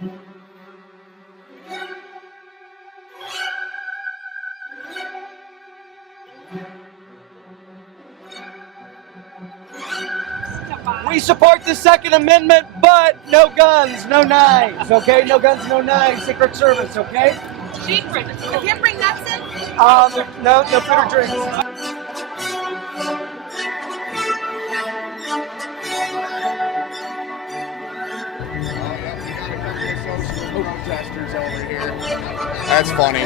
We support the Second Amendment, but no guns, no knives, okay? No guns, no knives, Secret Service, okay? Secret. You can't bring nuts in? No food or drinks. Protesters over here. That's funny.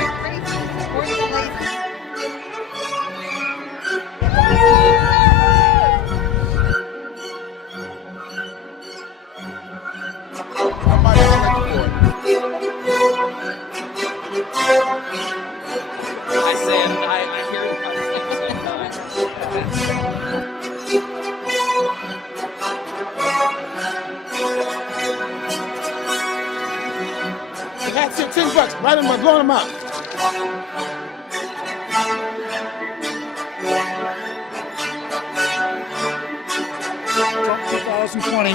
I said, I hear it probably at the same time. That's it, $10. Right in my blowing them up. Trump 2020.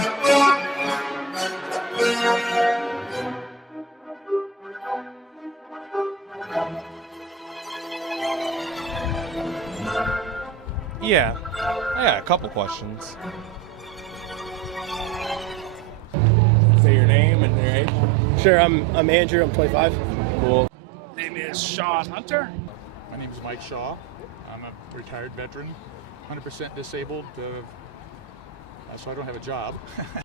Yeah, I got a couple questions. Say your name and your age. Sure, I'm Andrew, I'm 25. Cool. Name is Sean Hunter. My name is Mike Shaw. I'm a retired veteran, 100% disabled, so I don't have a job.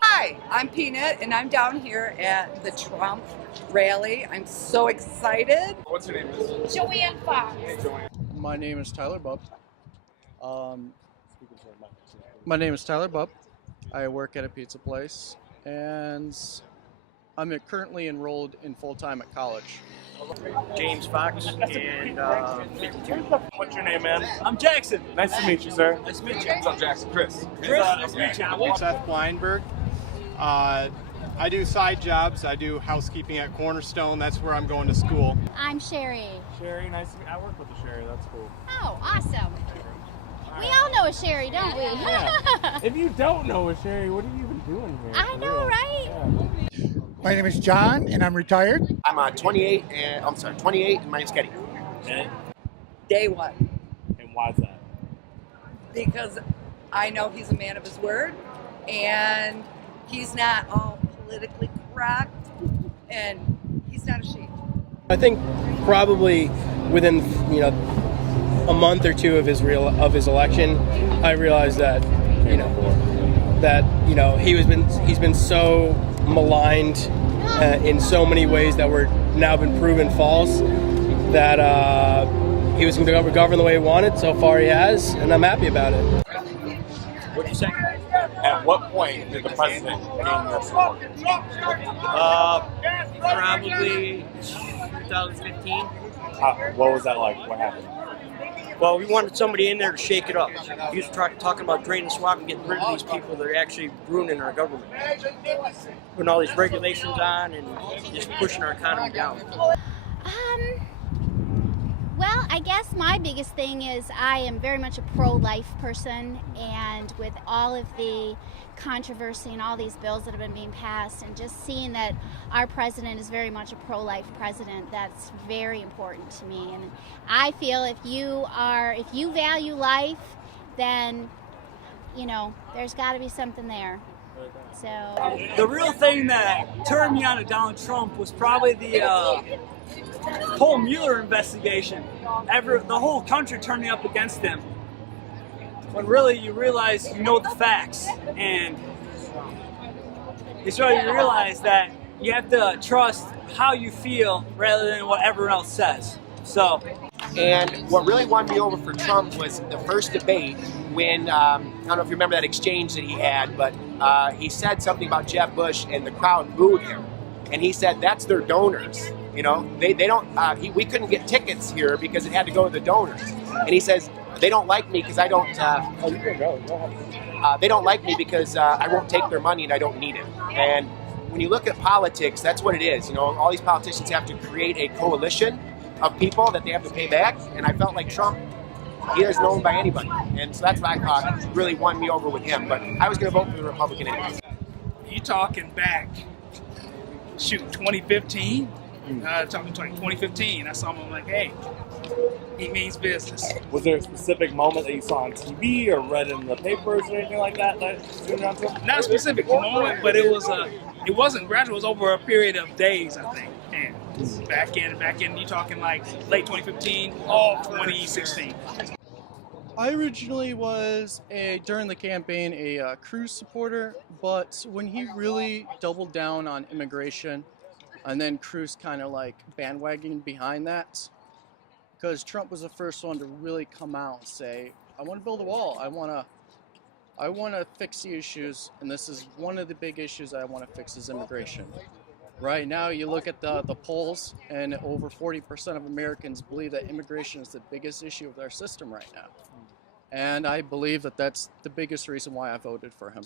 Hi, I'm Peanut, and I'm down here at the Trump rally. I'm so excited. What's your name? Joanne Fox. Hey, Joanne. My name is Tyler Bupp. My name is Tyler Bupp. I work at a pizza place, and I'm currently enrolled in full-time at college. James Fox and 52. What's your name, man? I'm Jackson. Nice to meet you, sir. Nice to meet you. What's up, Jackson? Chris. Nice to meet you. Seth Bleinberg. I do side jobs. I do housekeeping at Cornerstone. That's where I'm going to school. I'm Sherry. Sherry, nice to meet you. I work with the Sherry. That's cool. Oh, awesome. We all know a Sherry, don't we? Yeah. If you don't know a Sherry, what are you even doing here? I know, right? Yeah. My name is John, and I'm retired. I'm 28, and my name's Kenny. Okay. Day one, And why's that? because I know he's a man of his word, and he's not all politically correct, and he's not a sheep. I think probably within a month or two of his election, I realized that he's been so maligned in so many ways that were now been proven false, that he was going to govern the way he wanted. So far he has, and I'm happy about it. What'd you say? At what point did the president gain your support? Probably 2015. What was that like? What happened? Well, we wanted somebody in there to shake it up. He was talking about draining the swamp and getting rid of these people that are actually ruining our government. Putting all these regulations on and just pushing our economy down. Well, I guess my biggest thing is I am very much a pro-life person, and with all of the controversy and all these bills that have been being passed, and just seeing that our president is very much a pro-life president, that's very important to me. And I feel if you value life, then there's got to be something there. So The real thing that turned me on to Donald Trump was probably the whole Mueller investigation. The whole country turning up against him. When really you realize you know the facts, and it's really you realize that you have to trust how you feel rather than what everyone else says. So. And what really won me over for Trump was the first debate when, I don't know if you remember that exchange that he had, but he said something about Jeb Bush and the crowd booed him. And he said, that's their donors. They don't, we couldn't get tickets here because it had to go to the donors. And he says, they don't like me because I don't, they don't like me because I won't take their money and I don't need it. And when you look at politics, that's what it is. All these politicians have to create a coalition of people that they have to pay back. And I felt like Trump, he is known by anybody. And so that's what I thought really won me over with him. But I was going to vote for the Republican anyway. You talking back. 2015. 2015. I saw him. I'm like, hey, he means business. Was there a specific moment that you saw on TV or read in the papers or anything like that stood out to him? Not a specific moment, but it wasn't gradual. It was over a period of days, I think. And back in, you talking like late 2015, all 2016. I originally was during the campaign a Cruz supporter, but when he really doubled down on immigration, and then Cruz kind of like bandwagoning behind that, because Trump was the first one to really come out and say, I want to build a wall. I want to fix the issues, and this is one of the big issues I want to fix is immigration. Right now, you look at the polls, and over 40% of Americans believe that immigration is the biggest issue of our system right now. And I believe that that's the biggest reason why I voted for him.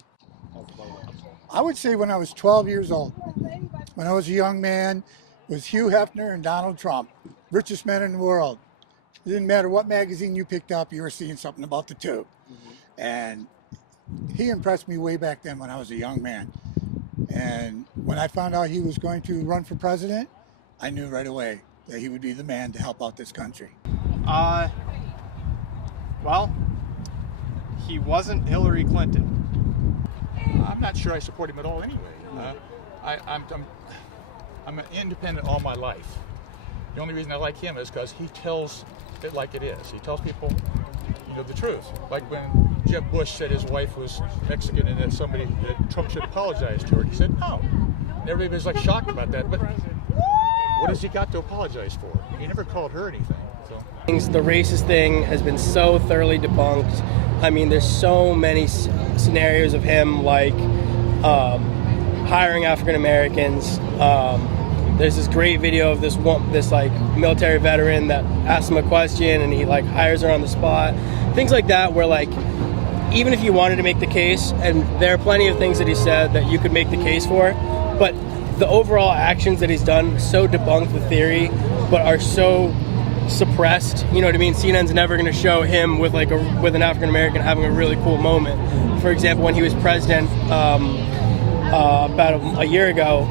I would say when I was 12 years old, when I was a young man, was Hugh Hefner and Donald Trump, richest men in the world. It didn't matter what magazine you picked up, you were seeing something about the two. And he impressed me way back then when I was a young man. And when I found out he was going to run for president, I knew right away that he would be the man to help out this country. Well, he wasn't Hillary Clinton. I'm not sure I support him at all anyway. I'm an independent all my life. The only reason I like him is because he tells it like it is. He tells people, the truth. Like when Jeb Bush said his wife was Mexican and that Trump should apologize to her. He said no. And everybody was like shocked about that. But what has he got to apologize for? He never called her anything. So. The racist thing has been so thoroughly debunked. I mean, there's so many scenarios of him like hiring African Americans. There's this great video of this like military veteran that asks him a question and he like hires her on the spot. Things like that where like even if you wanted to make the case, and there are plenty of things that he said that you could make the case for, but the overall actions that he's done so debunk the theory, but are so suppressed. You know what I mean? CNN's never going to show him with with an African American having a really cool moment. For example, when he was president about a year ago,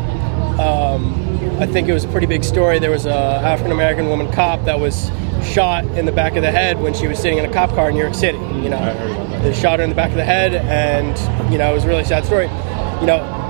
I think it was a pretty big story. There was a African American woman cop that was shot in the back of the head when she was sitting in a cop car in New York City. They shot her in the back of the head, and it was a really sad story.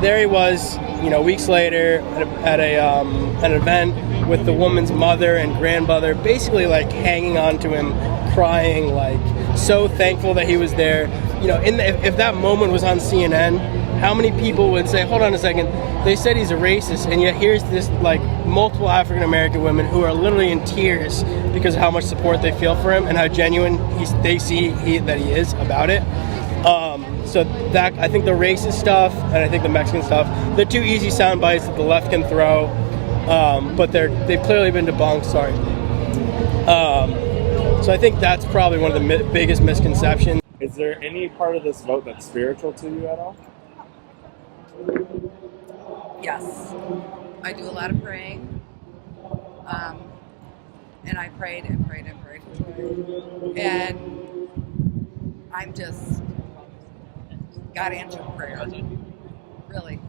There he was, weeks later at an event with the woman's mother and grandmother, basically like hanging on to him, crying, like so thankful that he was there. If that moment was on CNN, how many people would say, hold on a second, they said he's a racist, and yet here's this like multiple African American women who are literally in tears because of how much support they feel for him and how genuine they see that he is about it. So that, I think the racist stuff and I think the Mexican stuff, they're two easy sound bites that the left can throw, but they've clearly been debunked. Sorry. So I think that's probably one of the biggest misconceptions. Is there any part of this vote that's spiritual to you at all? Yes. I do a lot of praying. And I prayed and prayed and prayed. And I'm just, God answered prayer. Really.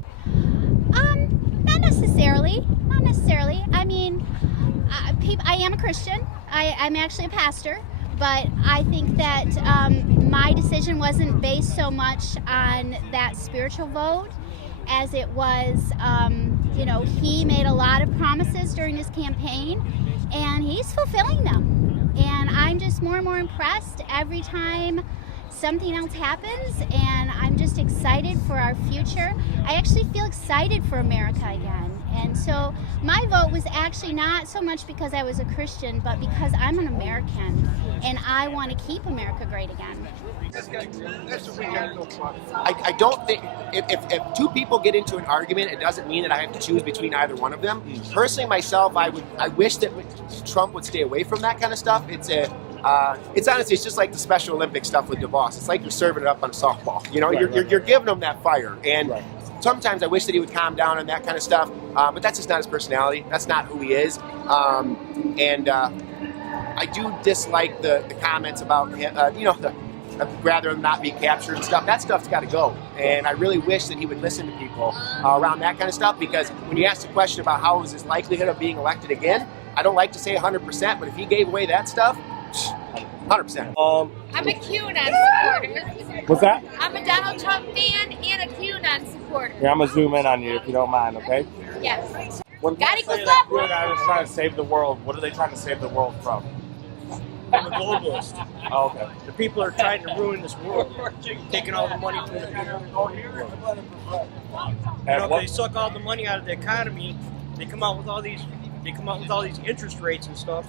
Not necessarily. Not necessarily. I mean, I am a Christian. I'm actually a pastor. But I think that my decision wasn't based so much on that spiritual vote as it was, he made a lot of promises during his campaign, and he's fulfilling them. And I'm just more and more impressed every time something else happens, and I'm just excited for our future. I actually feel excited for America again. And so my vote was actually not so much because I was a Christian, but because I'm an American, and I want to keep America great again. I don't think, if two people get into an argument, it doesn't mean that I have to choose between either one of them. Personally, myself, I wish that Trump would stay away from that kind of stuff. It's honestly, it's just like the Special Olympics stuff with DeVos. It's like you're serving it up on a softball. You're giving them that fire. And sometimes I wish that he would calm down on that kind of stuff. But that's just not his personality. That's not who he is. I do dislike the comments about him, rather than not be captured and stuff. That stuff's got to go. And I really wish that he would listen to people around that kind of stuff, because when you ask the question about how is his likelihood of being elected again, I don't like to say 100%, but if he gave away that stuff, 100%. I'm a QAnon supporter. What's that? I'm a Donald Trump fan and a QAnon supporter. Yeah, I'm gonna zoom in on you if you don't mind, okay? Yes. When Gotta people say go that left. QAnon is trying to save the world, what are they trying to save the world from? I'm a globalist. Oh, okay. The people are trying to ruin this world, taking all the money from the people. And They suck all the money out of the economy. They come out with all these interest rates and stuff,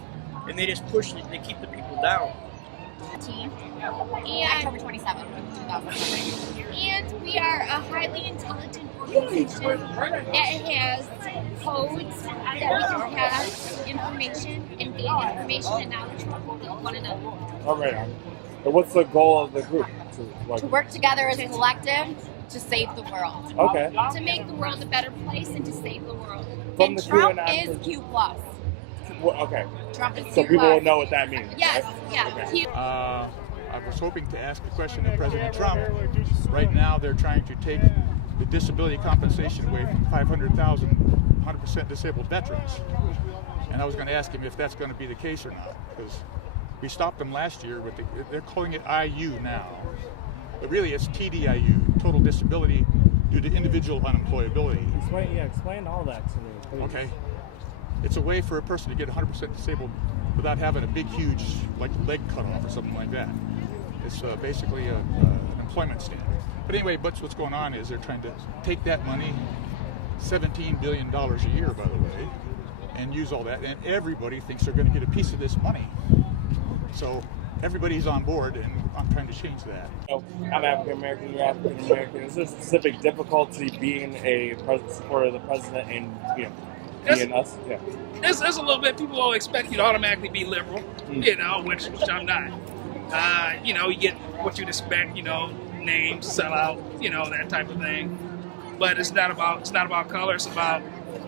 and they just push it. They keep the people down. And October 27th, 2007. And we are a highly intelligent organization that has codes that we can pass information and gain information and knowledge from one another. All right. And what's the goal of the group? To work together as a collective to save the world. Okay. To make the world a better place and to save the world. From And the Trump QAnon is Q+. Okay. Trump is So Q+. people will know what that means. Yes, right? yeah. Okay. I was hoping to ask a question of President Trump. Right now, they're trying to take the disability compensation away from 500,000 100% disabled veterans. And I was going to ask him if that's going to be the case or not, because we stopped them last year, but they're calling it IU now. But really, it's TDIU, total disability due to individual unemployability. Explain all that to me, please. Okay. It's a way for a person to get 100% disabled without having a big, huge, like, leg cut off or something like that. It's basically an employment standard. But anyway, what's going on is they're trying to take that money, $17 billion a year, by the way, and use all that, and everybody thinks they're going to get a piece of this money. So everybody's on board, and I'm trying to change that. I'm African American, you're African American. Is there a specific difficulty being a supporter of the president and being us? Yeah. There's a little bit. People will expect you to automatically be liberal, which I'm not. You get what you'd expect, names, sell out, that type of thing. But it's not about color. It's about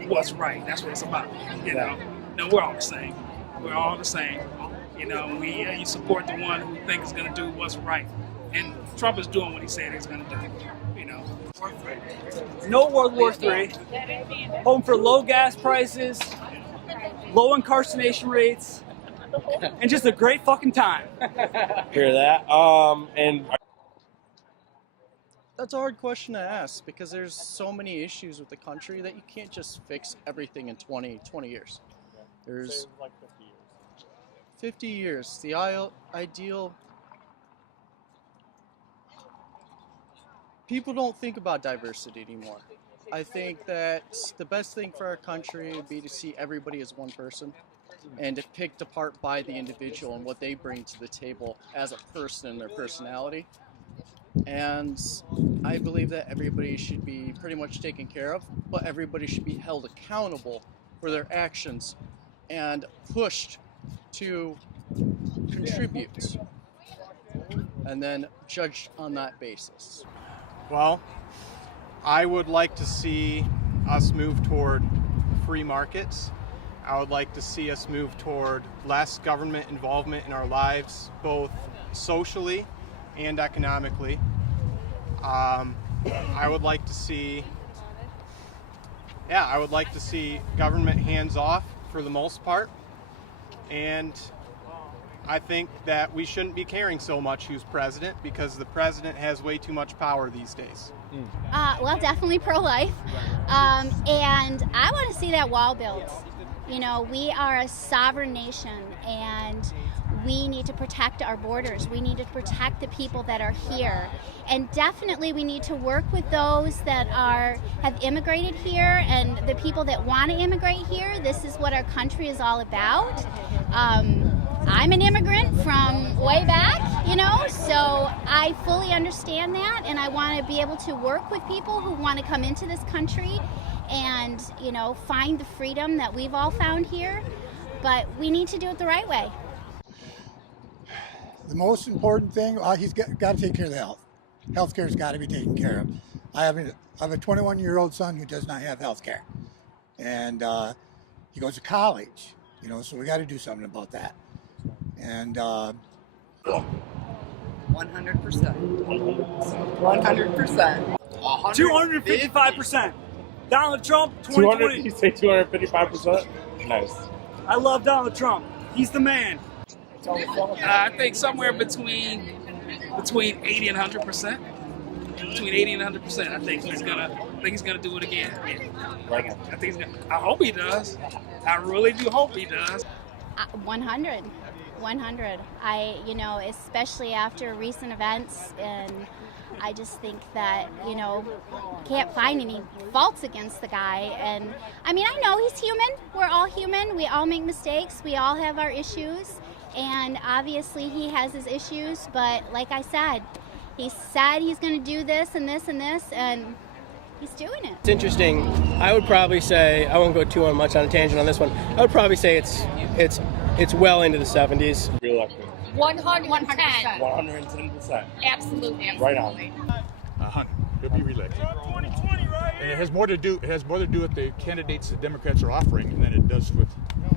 what's right. That's what it's about. No, we're all the same. We're all the same. You support the one who thinks is going to do what's right, and Trump is doing what he said he's going to do. No World War III. Home for low gas prices, low incarceration rates, and just a great fucking time. Hear that? And That's a hard question to ask because there's so many issues with the country that you can't just fix everything in 20 years. There's like 50 years. 50 years. The ideal. People don't think about diversity anymore. I think that the best thing for our country would be to see everybody as one person and to picked apart by the individual and what they bring to the table as a person and their personality. And I believe that everybody should be pretty much taken care of, but everybody should be held accountable for their actions and pushed to contribute and then judged on that basis. Well, I would like to see us move toward free markets. I would like to see us move toward less government involvement in our lives, both socially and economically. I would like to see government hands off for the most part. And I think that we shouldn't be caring so much who's president because the president has way too much power these days. Well, definitely pro-life. And I want to see that wall built. We are a sovereign nation and we need to protect our borders. We need to protect the people that are here. And definitely we need to work with those that have immigrated here and the people that want to immigrate here. This is what our country is all about. I'm an immigrant from way back, so I fully understand that, and I want to be able to work with people who want to come into this country and, find the freedom that we've all found here, but we need to do it the right way. The most important thing, he's got to take care of the health. Healthcare's got to be taken care of. I have a 21-year-old son who does not have health care, and he goes to college, so we got to do something about that. And 100%. 100%. 255%. Donald Trump, 2020. You say 255%? Nice. I love Donald Trump. He's the man. I think somewhere between 80 and 100%. Between 80 and 100%. I think he's gonna do it again. Yeah. I think he's gonna. I hope he does. I really do hope he does. 100. Especially after recent events, and I just think that, can't find any faults against the guy. And I mean, I know he's human. We're all human. We all make mistakes. We all have our issues. And obviously he has his issues, but like I said, he said he's going to do this and this and this, and he's doing it. It's interesting. I would probably say, I won't go too much on a tangent on this one. I would probably say it's well into the 70s. Reelected. 110. 110%. Absolutely. Right on. 100. He'll be reelected. And it has more to do. It has more to do with the candidates the Democrats are offering than it does with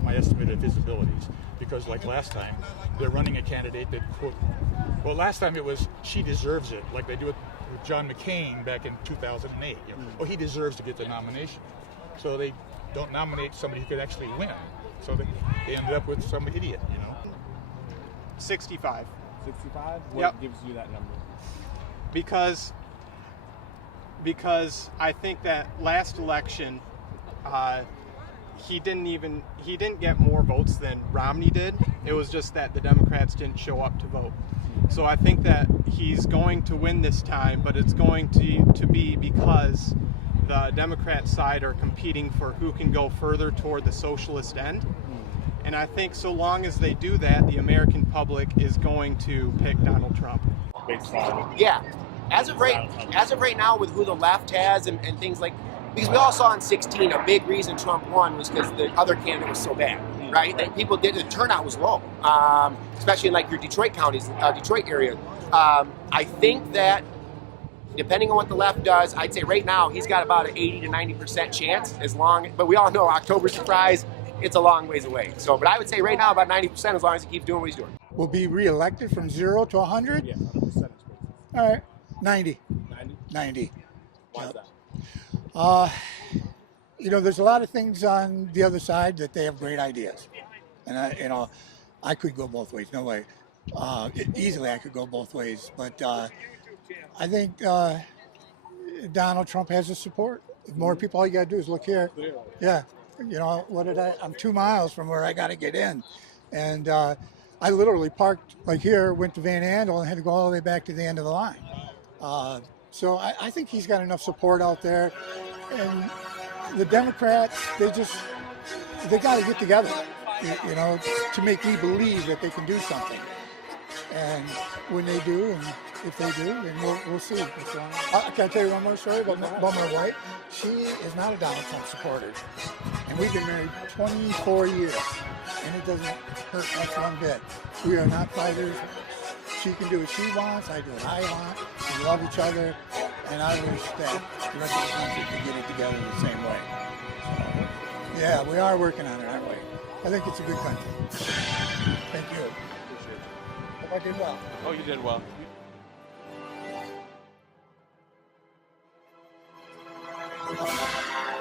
my estimate of his abilities. Because like last time, they're running a candidate that, quote, well, last time it was she deserves it, like they do with John McCain back in 2008. Oh, he deserves to get the nomination. So they don't nominate somebody who could actually win. So they ended up with some idiot, 65. 65? What Yep. gives you that number? Because I think that last election, he didn't get more votes than Romney did. It was just that the Democrats didn't show up to vote. So I think that he's going to win this time, but it's going to be because the Democrat side are competing for who can go further toward the socialist end. And I think so long as they do that, the American public is going to pick Donald Trump. Yeah. As of right now, with who the left has and things like, because we all saw in 2016 a big reason Trump won was because the other candidate was so bad, right? That people did, the turnout was low, especially in like your Detroit counties, Detroit area. I think that depending on what the left does, I'd say right now he's got about an 80 to 90% chance. But we all know October surprise, it's a long ways away. So, but I would say right now about 90% as long as he keeps doing what he's doing. Will be reelected from 0 to 100? Yeah, 100%. All right, 90. 90? 90. Why is that? There's a lot of things on the other side that they have great ideas. And I could go both ways, no way. Easily I could go both ways. But I think Donald Trump has the support. If more people, all you got to do is look here. Yeah. I'm 2 miles from where I got to get in. And I literally parked like here, went to Van Andel, and had to go all the way back to the end of the line. So I think he's got enough support out there. And the Democrats, they got to get together, to make me believe that they can do something. And when they do, and if they do, then we'll see what's going on. Can I tell you one more story about my wife? She is not a Donald Trump supporter. And we've been married 24 years. And it doesn't hurt us one bit. We are not fighters. She can do what she wants. I do what I want. We love each other. And I wish that the rest of the country could get it together the same way. So, yeah, we are working on it, aren't we? I think it's a good country. Thank you. Hope I did well. Oh, you did well. Thank you.